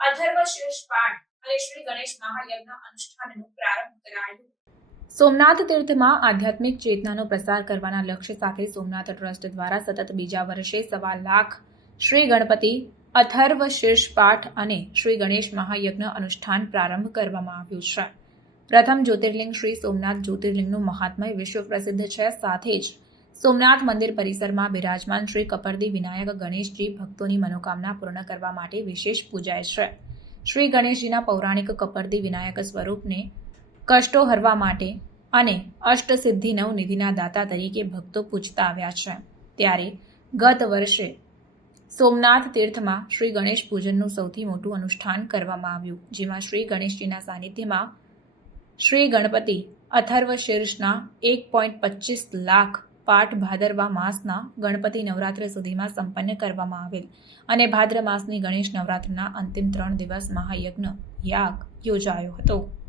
અથર્વ શીર્ષ પાઠ અને શ્રી ગણેશ મહાયજ્ઞ અનુષ્ઠાનનો પ્રારંભ કરાયો. સોમનાથ તીર્થમાં આધ્યાત્મિક ચેતનાનો પ્રસાર કરવાના લક્ષ્ય સાથે સોમનાથ ટ્રસ્ટ દ્વારા સતત બીજા વર્ષે સવા લાખ શ્રી ગણપતિ અથર્વ શીર્ષ પાઠ અને શ્રી ગણેશ મહાયજ્ઞ અનુષ્ઠાન પ્રારંભ કરવામાં આવ્યું છે. પ્રથમ જ્યોતિર્લિંગ શ્રી સોમનાથ જ્યોતિર્લિંગનું મહાત્મય વિશ્વ પ્રસિદ્ધ છે. સાથે જ સોમનાથ મંદિર પરિસરમાં બિરાજમાન શ્રી કપરદી વિનાયક ગણેશજી ભક્તોની મનોકામના પૂર્ણ કરવા માટે વિશેષ પૂજાય છે. શ્રી ગણેશજીના પૌરાણિક કપરદી વિનાયક સ્વરૂપને કષ્ટો હરવા માટે અને અષ્ટસિદ્ધિ નવનિધિના દાતા તરીકે ભક્તો પૂજતા આવ્યા છે. ત્યારે ગત વર્ષે સોમનાથ તીર્થમાં શ્રી ગણેશ પૂજનનું સૌથી મોટું અનુષ્ઠાન કરવામાં આવ્યું, જેમાં શ્રી ગણેશજીના સાનિધ્યમાં શ્રી ગણપતિ અથર્વ શીર્ષના એક પોઈન્ટ પચીસ લાખ પાઠ ભાદરવા માસના ગણપતિ નવરાત્ર સુધીમાં સંપન્ન કરવામાં આવેલ અને ભાદ્ર માસની ગણેશ નવરાત્રના અંતિમ ત્રણ દિવસ મહાયજ્ઞ યાગ યોજાયો હતો.